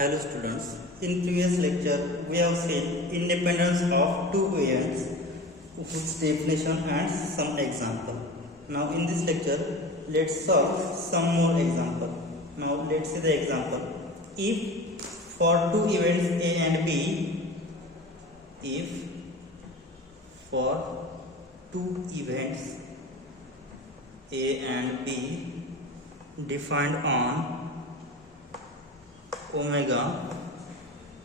Hello students, in previous lecture we have seen independence of two events whose definition and some example. Now in this lecture let's solve some more example. Now let's see the example. If for two events A and B, if for two events A and B defined on omega,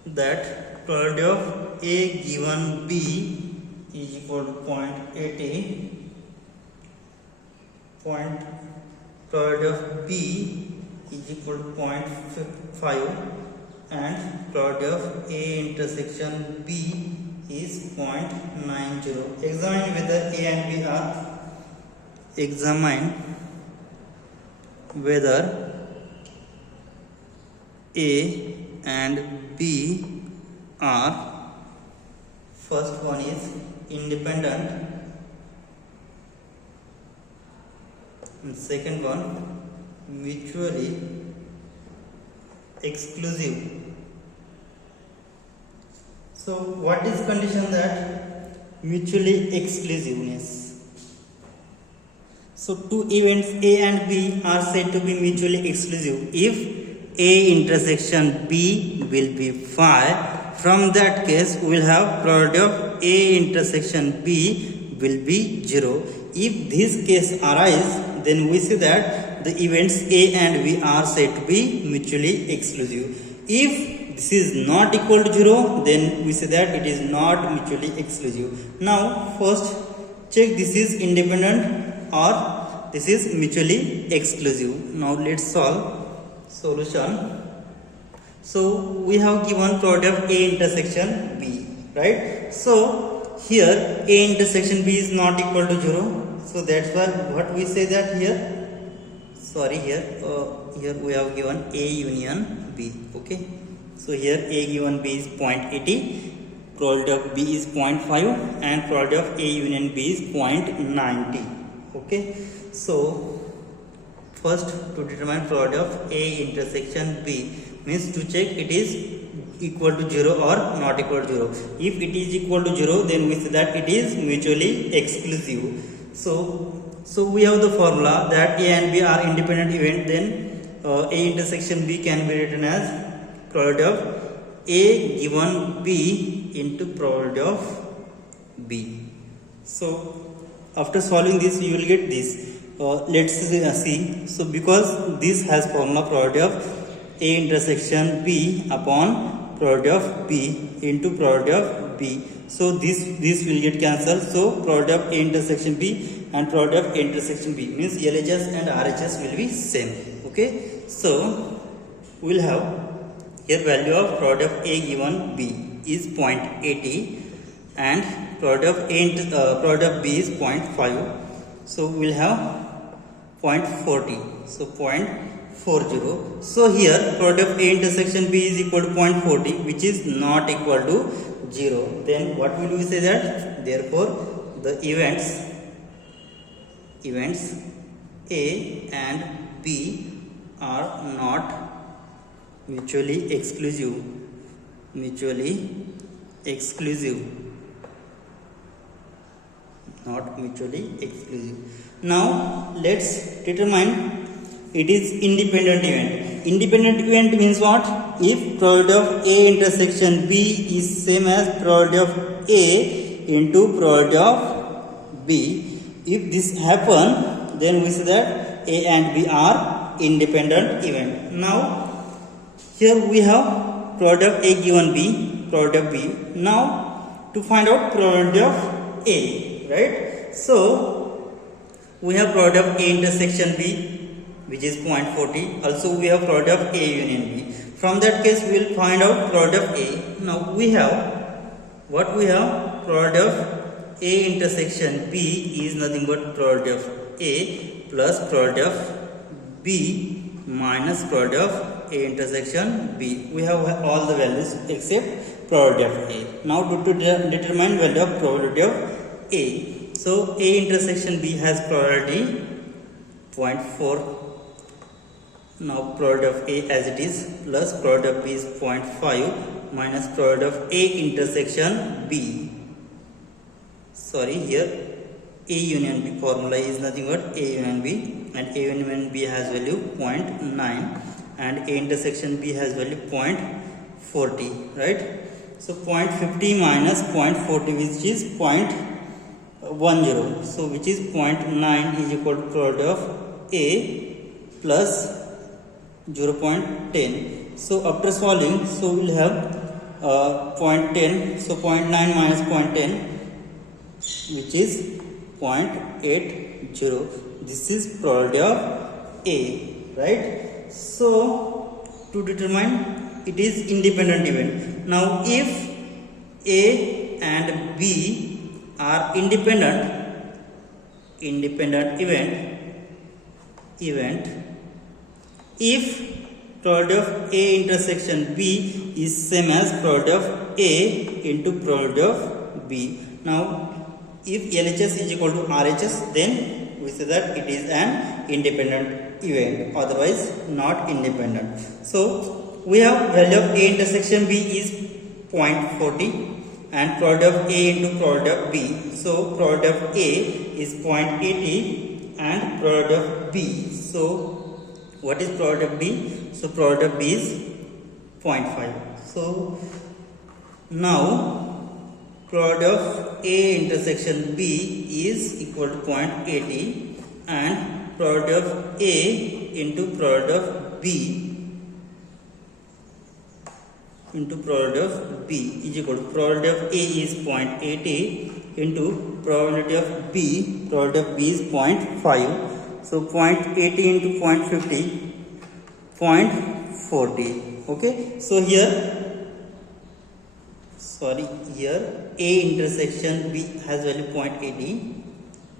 that probability of A given B is equal to 0.80, probability of B is equal to 0.5, and probability of A intersection B is 0.90. Examine whether A and B are A and B are, first one is independent and second one mutually exclusive. So what is condition that mutually exclusiveness? So two events A and B are said to be mutually exclusive if A intersection B will be phi. From that case we will have probability of A intersection B will be 0. If this case arises, then we see that the events A and B are said to be mutually exclusive. If this is not equal to 0, then we say that it is not mutually exclusive. Now first check this is independent or this is mutually exclusive. Now let's solve. Solution. So we have given product of A intersection B, right? So here A intersection B is not equal to 0. So that's why what we say that here. Sorry, here we have given A union B. Okay. So here A given B is 0.80, product of B is 0.5, and product of A union B is 0.90. Okay. So first, to determine product of A intersection B means to check it is equal to 0 or not equal to 0. If it is equal to 0, then we say that it is mutually exclusive. So we have the formula that A and B are independent event. Then A intersection B can be written as product of A given B into product of B. So after solving this, you will get this. Let's see. So because this has formula product of A intersection B upon product of B into product of B. So this will get cancelled. So product of A intersection B and product of A intersection B means LHS and RHS will be same. Okay. So we'll have here value of product of A given B is 0.80 and product of B is 0.5. So we'll have 0.40. So 0.40. So here product of A intersection B is equal to 0.40, which is not equal to 0. Then what will we say that? Therefore the events A and B are not mutually exclusive. Not mutually exclusive. Now let's determine it is independent event. Independent event means what? If product of A intersection B is same as product of A into product of B. If this happen, then we say that A and B are independent event. Now here we have product of A given B, product of B. Now to find out product of A, right? So we have product of A intersection B, which is 0.40. Also we have product of A union B. From that case we will find out product of A. Now we have what we have? Product of A intersection B is nothing but product of A plus product of B minus product of A intersection B. We have all the values except product of A. Now to determine value of probability of A. So A intersection B has probability 0.4 Now product of A as it is plus product of B is 0.5 minus product of A intersection B. Sorry, here A union B formula is nothing but A union B, and A union B has value 0.9 and A intersection B has value 0.40, right? So 0.50 minus 0.40 which is 0.10, so which is 0.9 is equal to product of A plus 0.10. So after solving, so we'll have 0.10, so 0.9 minus 0.10 which is 0.80. This is product of A, right? So to determine it is independent event. Now if A and B are independent event, if product of A intersection B is same as product of A into product of B. Now if LHS is equal to RHS, then we say that it is an independent event, otherwise not independent. So we have value of A intersection B is 0.40 and product of A into product of B. So product of A is 0.80 and product of B. So what is product of B? So product of B is 0.5. So now product of A intersection B is equal to 0.80 and product of A into product of B into product of B is equal to product of A is 0.80 into probability of B, product of B is 0.5. So 0.80 into 0.50, 0.40. Okay, so here A intersection B has value 0.80,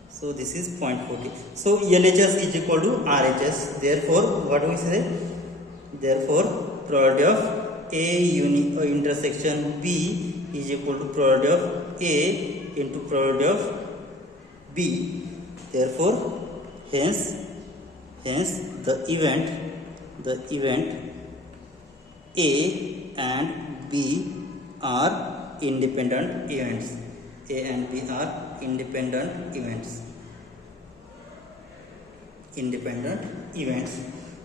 so this is 0.40. So LHS is equal to RHS. Therefore what do we say? Therefore product of A intersection B is equal to product of A into product of B. Therefore hence the event A and B are independent events. A and B are independent events.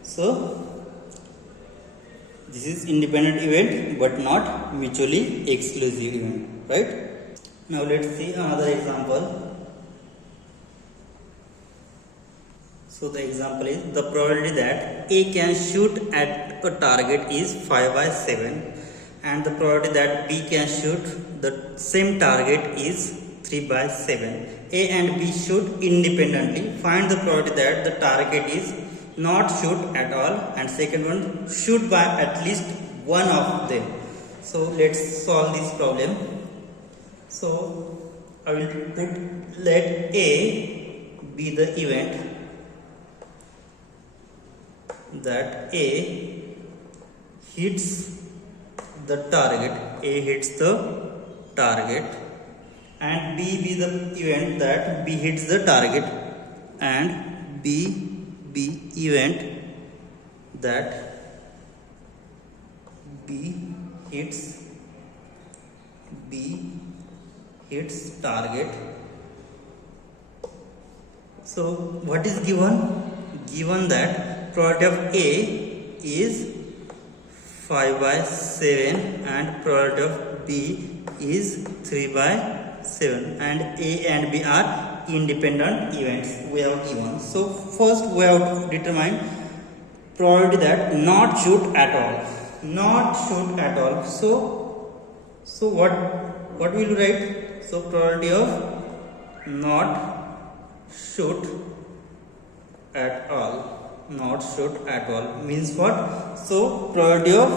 So this is independent event but not mutually exclusive event, right? Now let's see another example. So the example is the probability that A can shoot at a target is 5/7 and the probability that B can shoot the same target is 3/7. A and B shoot independently. Find the probability that the target is not shoot at all and second one shoot by at least one of them. So let's solve this problem. So I will put let A be the event that A hits the target, and B be the event that B hits the target, and B be event that B hits target. So what is given? Given that product of A is 5/7 and product of B is 3/7 and A and B are independent events we have given. So first we have to determine probability that not shoot at all. So what will you write? So probability of not shoot at all means what? So probability of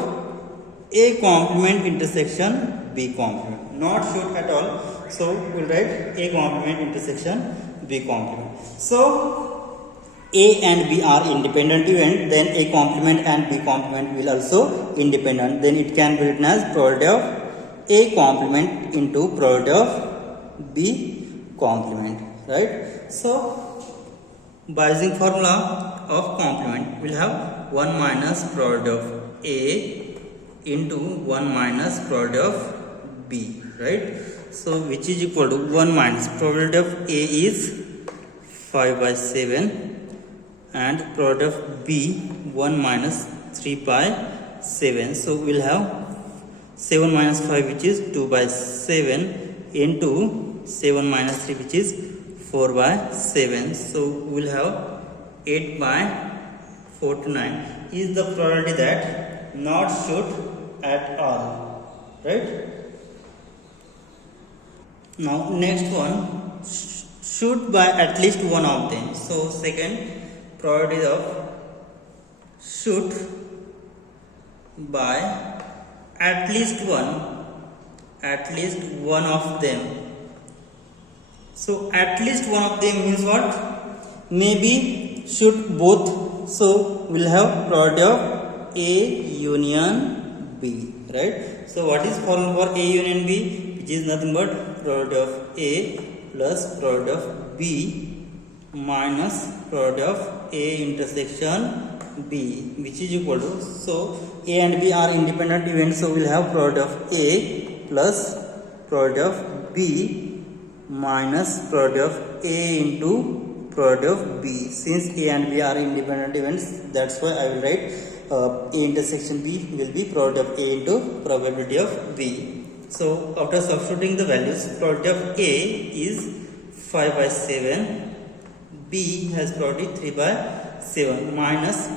A complement intersection B complement, not shoot at all, so we'll write A complement intersection B complement. So A and B are independent event, then A complement and B complement will also independent, then it can be written as probability of A complement into probability of B complement, right? So by using formula of complement, we'll have 1 minus product of A into 1 minus product of B, right? So which is equal to 1 minus product of A is 5 by 7 and product of B 1 minus 3 by 7. So we'll have 7 minus 5 which is 2 by 7 into 7 minus 3 which is 4 by 7. So we'll have 8 by 49 is the probability that not should at all, right? Now next one, should by at least one of them. So second, probability of should by at least one of them. So at least one of them means what? Maybe should both. So we'll have probability of A union B, right? So what is formula for A union B? Which is nothing but probability of A plus probability of B minus probability of A intersection B, which is equal to, so A and B are independent events, so we'll have probability of A plus probability of B minus probability of A into probability of B. Since A and B are independent events, that's why I will write A intersection B will be probability of A into probability of B. So after substituting the values, probability of A is 5 by 7, B has probability 3 by 7 minus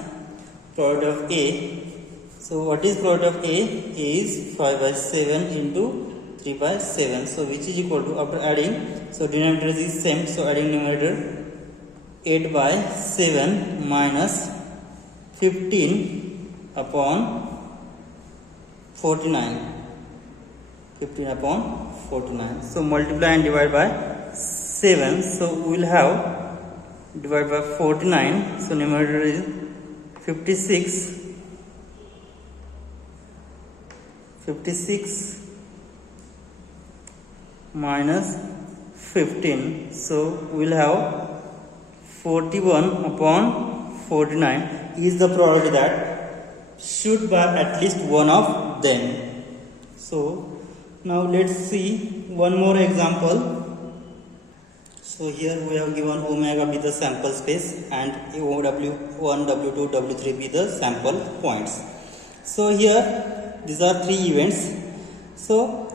probability of A. So what is probability of A? A is 5 by 7 into 3 by 7. So which is equal to, after adding, so denominator is same, so adding numerator 8 by 7 minus 15 upon 49. 15 upon 49. So multiply and divide by 7. So we will have divide by 49. So numerator is 56. 56 minus 15. So we will have 41 upon 49 is the probability that should by at least one of them. So now let's see one more example. So here we have given omega be the sample space and W1, W2, W3 be the sample points. So here these are three events. So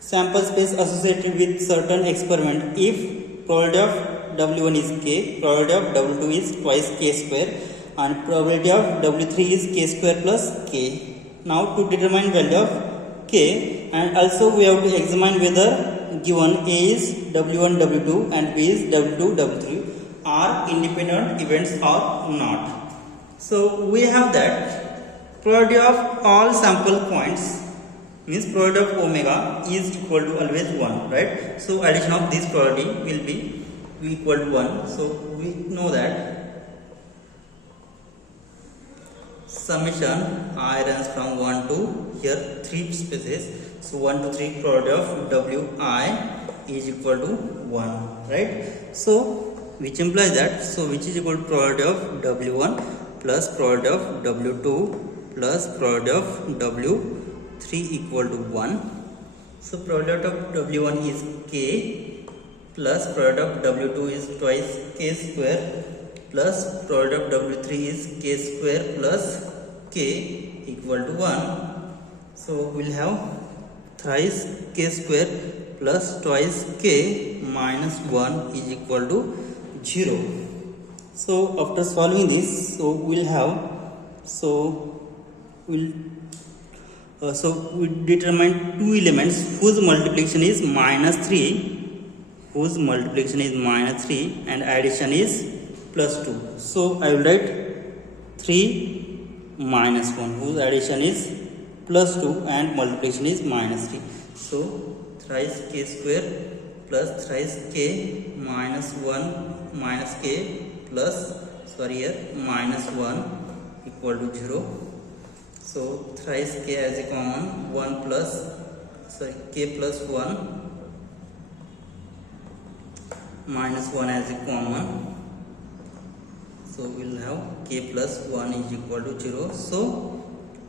sample space associated with certain experiment, if probability of W1 is K, probability of W2 is twice K square and probability of W3 is K square plus K. Now to determine value of K, and also we have to examine whether given A is W1, W2 and B is W2, W3 are independent events or not. So we have that probability of all sample points means probability of omega is equal to always 1, right? So addition of this probability will be equal to 1. So we know that summation I runs from 1 to here 3 spaces. So 1 to 3 probability of Wi is equal to 1, right? So which implies that, so which is equal to probability of W1 plus probability of W2 plus probability of W3 equal to 1. So probability of W1 is K plus probability of W2 is twice K square plus probability of W3 is K square plus K equal to 1. So we'll have thrice K square plus twice K minus 1 is equal to 0. So after solving this, so we'll have, so we determine two elements whose multiplication is minus 3, and addition is plus 2. So I will write 3 minus 1 whose addition is plus 2 and multiplication is minus 3. So thrice K square plus thrice K minus 1 minus K plus, minus 1 equal to 0. So thrice K as a common, 1 plus, K plus 1 minus 1 as a common. So we'll have k plus 1 is equal to 0. So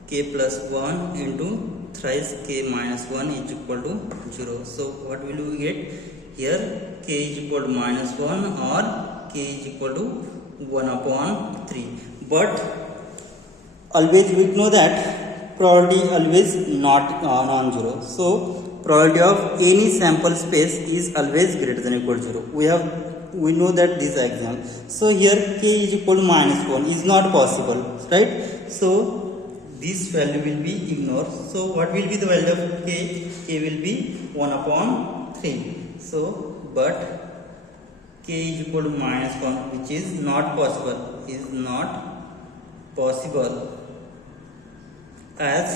k plus 1 into thrice k minus 1 is equal to 0. So what will we get here? K is equal to minus 1 or k is equal to 1 upon 3. But always we know that probability always not non-zero. So probability of any sample space is always greater than or equal to 0. We know that this exam. So here k is equal to minus 1 is not possible, right? So this value will be ignored. So what will be the value of k? K will be 1 upon 3. So but k is equal to minus 1, which is not possible. As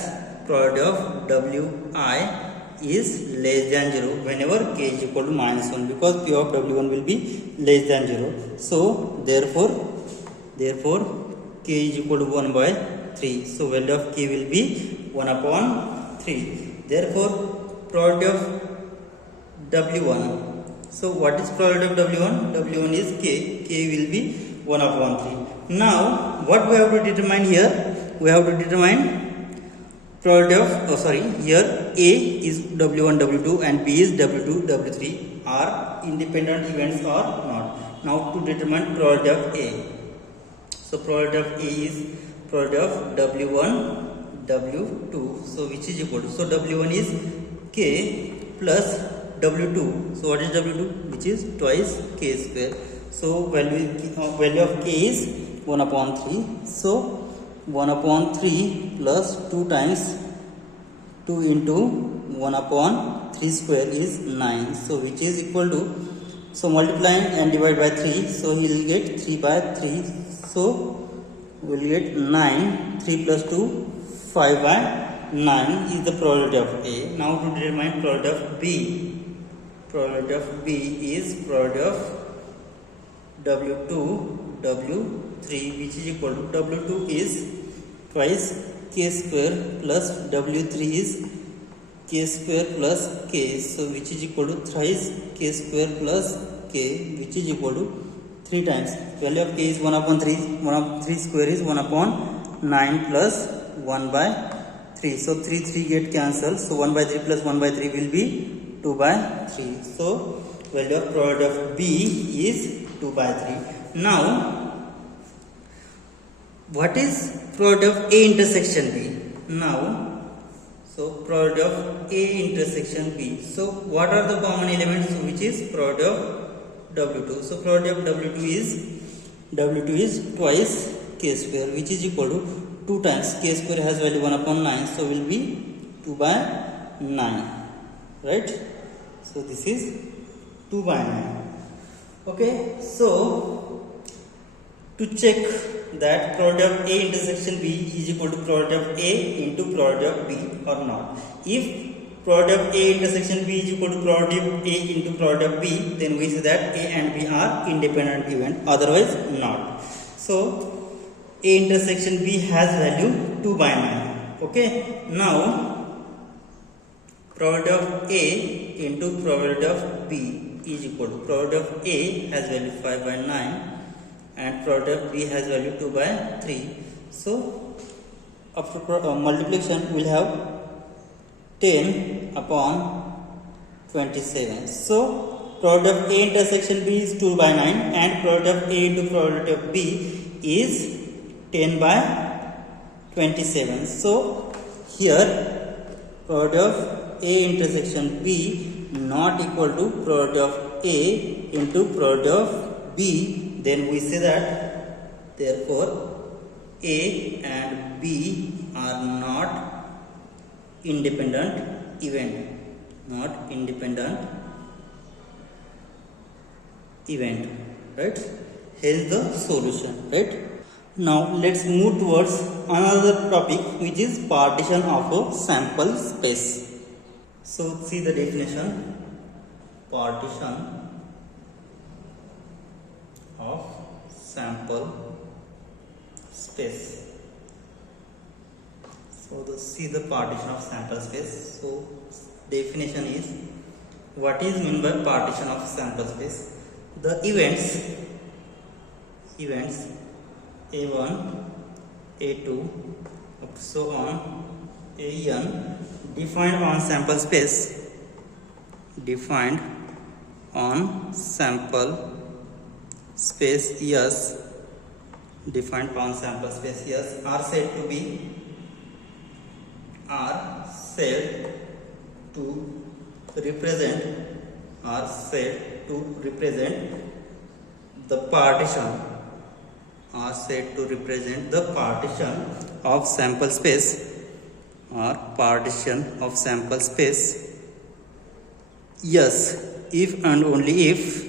probability of wi is less than 0 whenever k is equal to minus 1, because p of w1 will be less than 0. So therefore k is equal to 1 by 3. So value of k will be 1 upon 3. Therefore probability of w1. So what is probability of w1? W1 is k. K will be 1 upon 3. Now what we have to determine here? We have to determine probability of here a is w1 w2 and b is w2 w3 are independent events or not. Now to determine probability of a. So probability of a is probability of w1 w2. So which is equal to, so w1 is k plus w2. So what is w2? Which is twice k square. So value of k is 1 upon 3. So 1 upon 3 plus 2 times 2 into 1 upon 3 square is 9. So which is equal to, so multiplying and divide by 3. So he will get 3 by 3. So we will get 9. 3 plus 2, 5 by 9 is the probability of A. Now to determine probability of B. Probability of B is probability of W2 W3, which is equal to, W2 is twice k square plus W3 is k square plus k. So which is equal to thrice k square plus k, which is equal to 3 times. Value of k is 1 upon 3. 1 upon 3 square is 1 upon 9 plus 1 by 3. So 3 get cancelled. So 1 by 3 plus 1 by 3 will be 2 by 3. So value of probability of B is 2 by 3. Now what is probability of A intersection B? Now so probability of A intersection B. So what are the common elements? Which is probability of W2. So probability of W2 is twice k square, which is equal to 2 times k square has value 1 upon 9. So will be 2 by 9, right? So this is 2 by 9. Okay, so to check that probability of A intersection B is equal to probability of A into probability of B or not. If probability of A intersection B is equal to probability of A into probability of B, then we say that A and B are independent event, otherwise not. So A intersection B has value 2 by 9. Okay, now probability of A into probability of B is equal to, probability of A has value 5 by 9 and probability of B has value 2 by 3. So after multiplication we will have 10 upon 27. So probability of A intersection B is 2 by 9 and probability of A into probability of B is 10 by 27. So here probability of A intersection B not equal to probability of A into probability of B, then we say that therefore A and B are not independent event, right? Hence the solution, right? Now let's move towards another topic, which is partition of a sample space. So see the definition: partition of sample space. So see the partition of sample space. So definition is, what is meant by partition of sample space? The events A1, A2, up to so on AN, defined on sample space, defined on sample space S, defined on sample space S, are said to represent the partition, are said to represent the partition of sample space, or partition of sample space. Yes, if and only if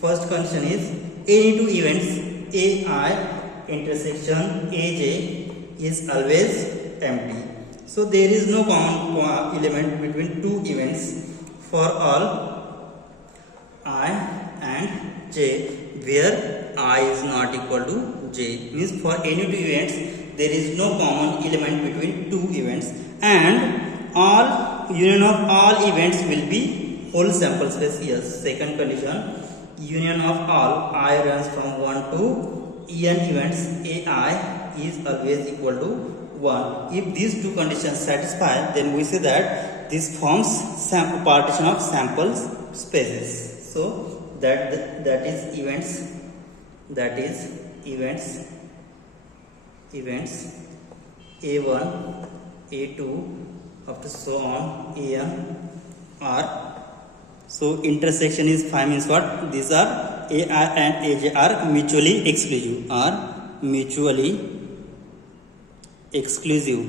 first condition is any two events AI intersection AJ is always empty. So there is no common element between two events for all I and J, where I is not equal to J. Means for any two events there is no common element between two events, and all union of all events will be whole sample space. Yes. Second condition, union of all I runs from 1 to n events AI is always equal to 1. If these two conditions satisfy, then we say that this forms partition of sample spaces. So that is events A1, A2 up to so on AN are, so intersection is 5 means what? These are AI and AJ are mutually exclusive,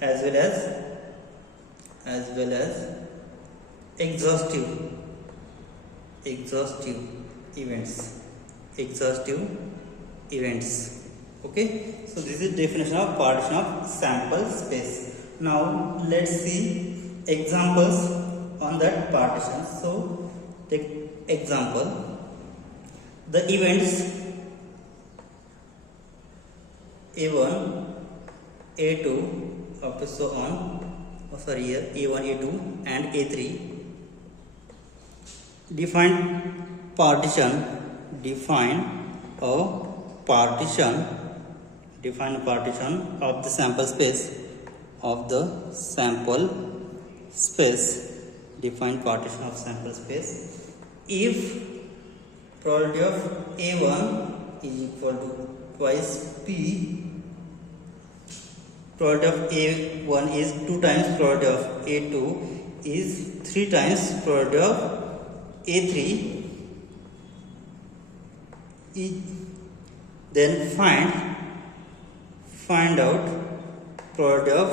as well as exhaustive events. Okay, so this is definition of partition of sample space. Now let's see examples on that partition. So take example, the events A1, A2 up to so on, here A1, A2 and A3 define partition of the sample space, define partition of sample space if probability of A1 is equal to twice P, probability of A1 is 2 times probability of A2 is 3 times probability of A3, then find out probability of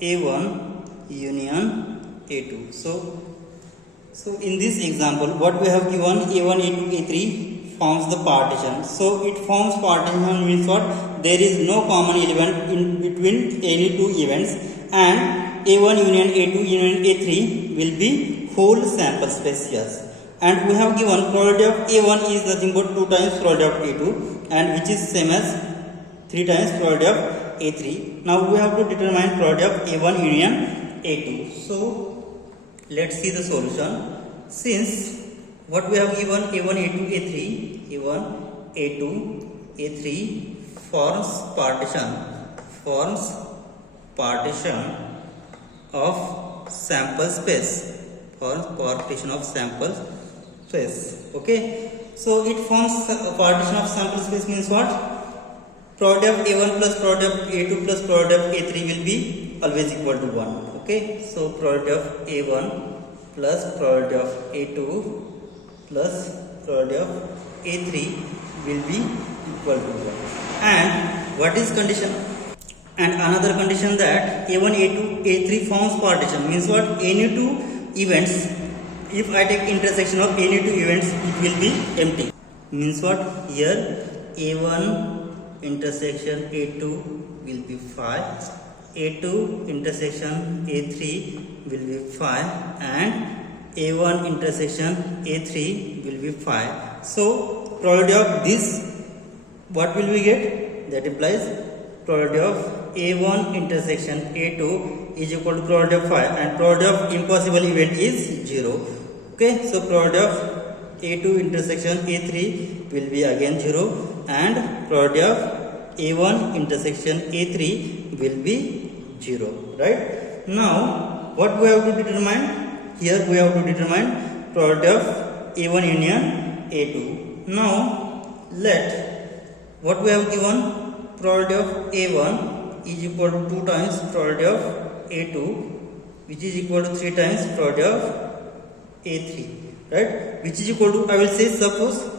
A1 union A2. So in this example, what we have given A1, A2, A3 forms the partition. So it forms partition means what? There is no common element in between any two events, and A1 union A2 union A3 will be whole sample space. Yes. And we have given probability of A1 is nothing but 2 times probability of A2, and which is same as 3 times probability of A3. Now we have to determine probability of A1 union A2. So let's see the solution. Since what we have given A1, A2, A3 forms partition of sample space. Okay, so it forms a partition of sample space means what? Probability of A1 plus probability of A2 plus probability of A3 will be always equal to 1. Okay, so probability of A1 plus probability of A2 plus probability of A3 will be equal to 1. And what is condition? And another condition that A1, A2, A3 forms partition means what? Any two events, if I take intersection of any two events, it will be empty. Means what? Here A1 intersection A2 will be 5, A2 intersection A3 will be 5, and A1 intersection A3 will be 5. So probability of this, what will we get? That implies probability of A1 intersection A2 is equal to probability of 5, and probability of impossible event is 0. Okay, so product of A2 intersection A3 will be again 0, and product of A1 intersection A3 will be 0, right? Now what we have to determine? Here we have to determine product of A1 union A2. Now let what we have given, product of A1 is equal to 2 times product of A2, which is equal to 3 times product of A3, right? Which is equal to, I will say, suppose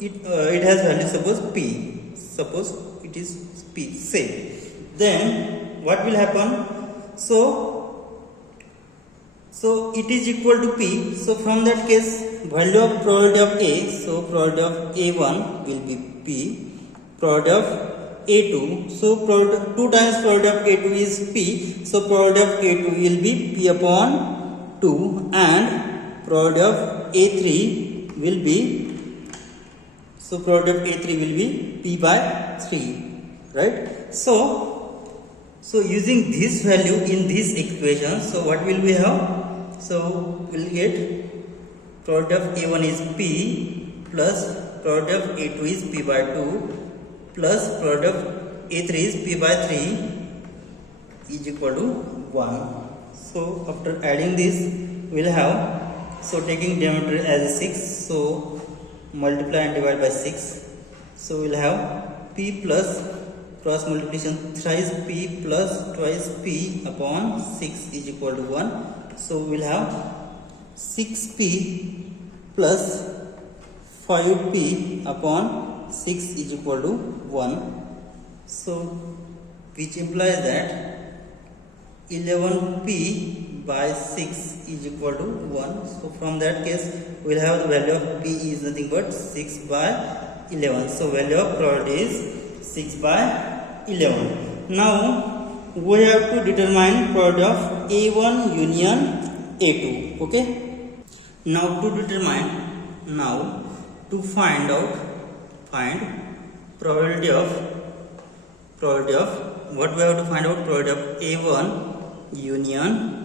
it has value, suppose P, suppose it is P, say, then what will happen? So it is equal to P. So from that case, value of product of A, so product of A1 will be P, product of A2, so product 2 times product of A2 is P, so product of A2 will be P upon 2, and product of A3 will be, so product of A3 will be P by 3, right? So using this value in this equation, so what will we have? So we'll get product of A1 is P plus product of A2 is P by 2 plus product of A3 is P by 3 is equal to 1. So after adding this, we'll have, so taking denominator as 6, so multiply and divide by 6, so we'll have P plus cross multiplication thrice P plus twice P upon 6 is equal to 1. So we'll have 6P plus 5P upon 6 is equal to 1. So which implies that 11P by 6 is equal to 1. So from that case, we'll have the value of P is nothing but 6 by 11. So value of product is 6 by 11. Now we have to determine product of A1 union A2. Okay. Now to determine, now to find probability of what we have to find out, product of A1 union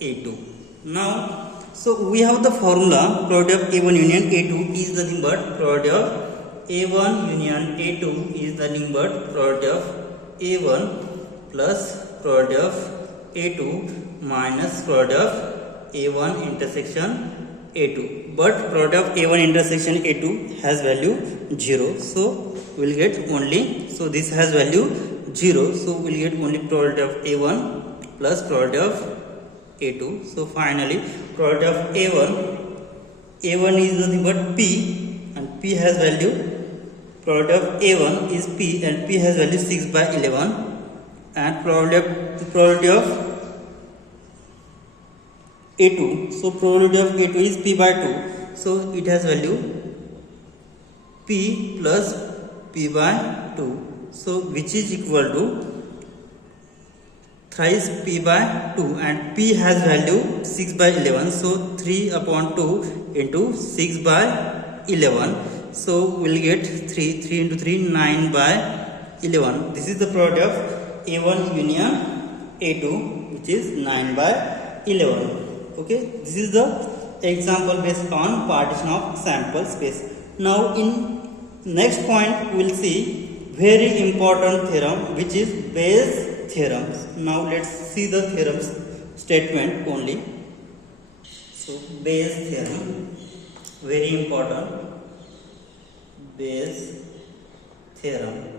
A2. Now so we have the formula, product of A1 union A2 is nothing but product of A1 union A2 is nothing but product of A1 plus product of A2 minus product of A1 intersection A2. But product of A1 intersection A2 has value 0. So we'll get only, so this has value 0. So we'll get only product of A1 plus product of A2. So finally product of A1 is nothing but P, and P has value, product of A1 is P and P has value 6 by 11, and probability of A2, so probability of A2 is P by 2, so it has value P plus P by 2, so which is equal to thrice P by 2, and P has value 6 by 11, so 3 upon 2 into 6 by 11, so we'll get 3 into 3 9 by 11. This is the product of A1 union A2, which is 9 by 11. Okay, this is the example based on partition of sample space. Now in next point we will see very important theorem, which is Bayes theorem. Now let's see the theorem's statement only. So Bayes theorem, very important, Bayes theorem.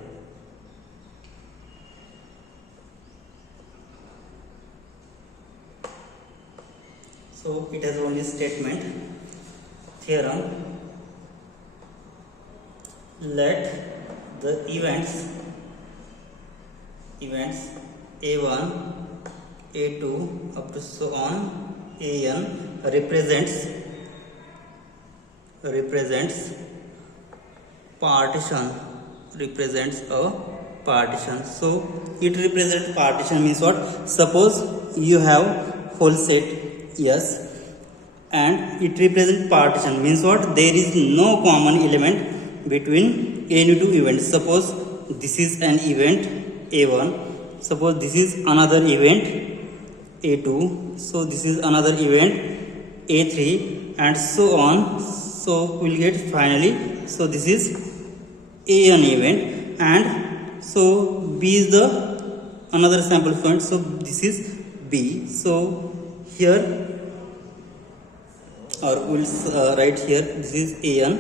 So it has only statement, theorem, let the events A1, A2 up to so on AN represents partition, represents a partition. So it represents partition means what? Suppose you have whole set yes, and it represents partition means what? There is no common element between any two events. Suppose this is an event A1, suppose this is another event A2, so this is another event A3, and so on. So we'll get finally, so this is an event, and so B is the another sample point, so this is B. So here, or we'll write here, this is an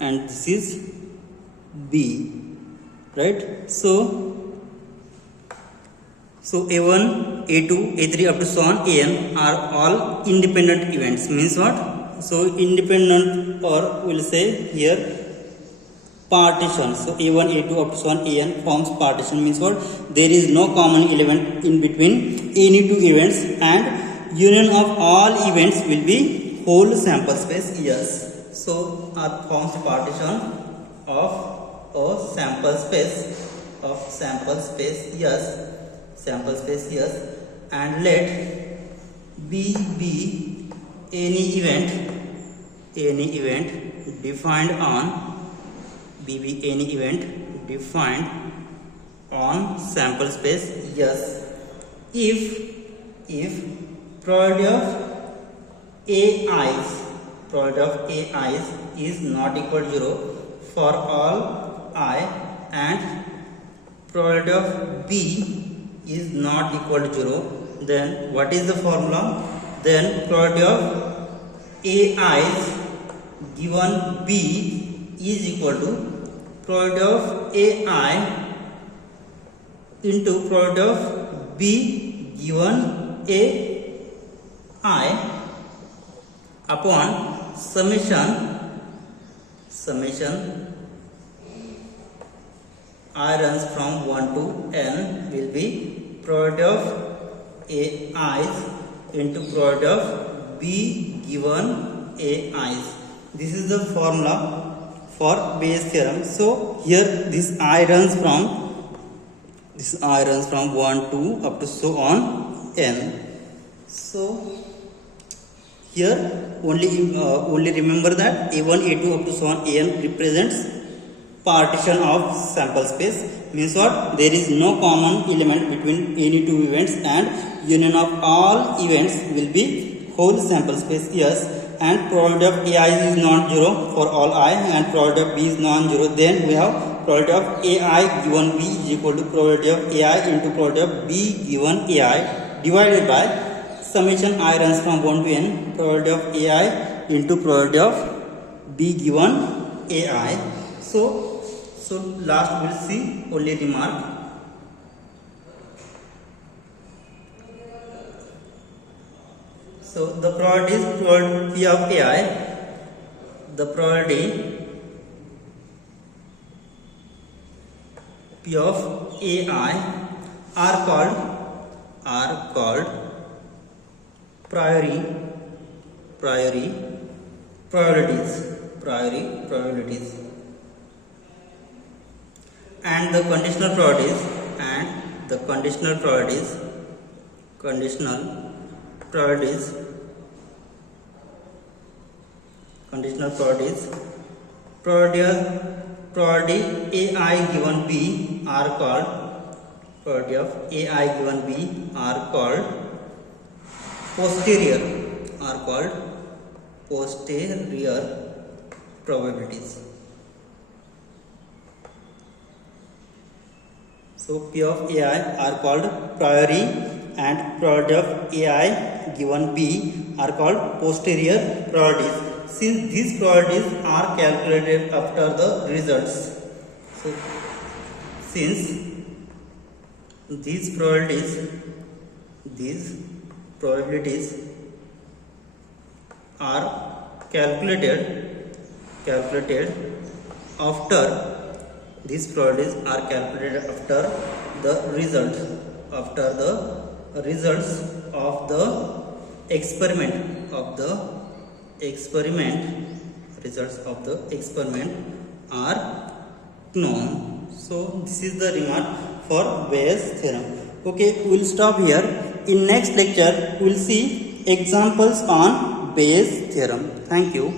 and this is B, right? So A1, A2, A3 up to so on An are all independent events. Means what? So independent, or we'll say here partition. So A1, A2 up to so on An forms partition. Means what? There is no common element in between any two events, and union of all events will be whole sample space yes. So our forms partition of a sample space yes, and let B be any event defined on sample space yes, if probability of ai's is not equal to 0 for all I, and probability of B is not equal to 0, then what is the formula? Then probability of ai's given B is equal to probability of ai into probability of B given ai upon summation I runs from 1 to n will be probability of ai's into probability of B given ai's. This is the formula for Bayes theorem. So here this I runs from 1 to up to so on n. So here only remember that A1, A2 up to so on an represents partition of sample space. Means what? There is no common element between any two events, and union of all events will be whole sample space yes, and probability of ai is non-zero for all I, and probability of B is non-zero. Then we have probability of ai given B is equal to probability of ai into probability of B given ai divided by summation I runs from 1 to n probability of ai into probability of B given ai. So last we'll see only remark. So the probability is P of ai. The probability P of ai are called priori probabilities, and the conditional probabilities probability ai given B are called posterior probabilities. So P of ai are called priori, and probability of ai given B are called posterior probabilities. Since these probabilities are calculated after the results, so since these probabilities are calculated after these probabilities are calculated after the results of the experiment are known. So this is the remark for Bayes theorem. Okay, we'll stop here. In next lecture we'll see examples on Bayes theorem. Thank you.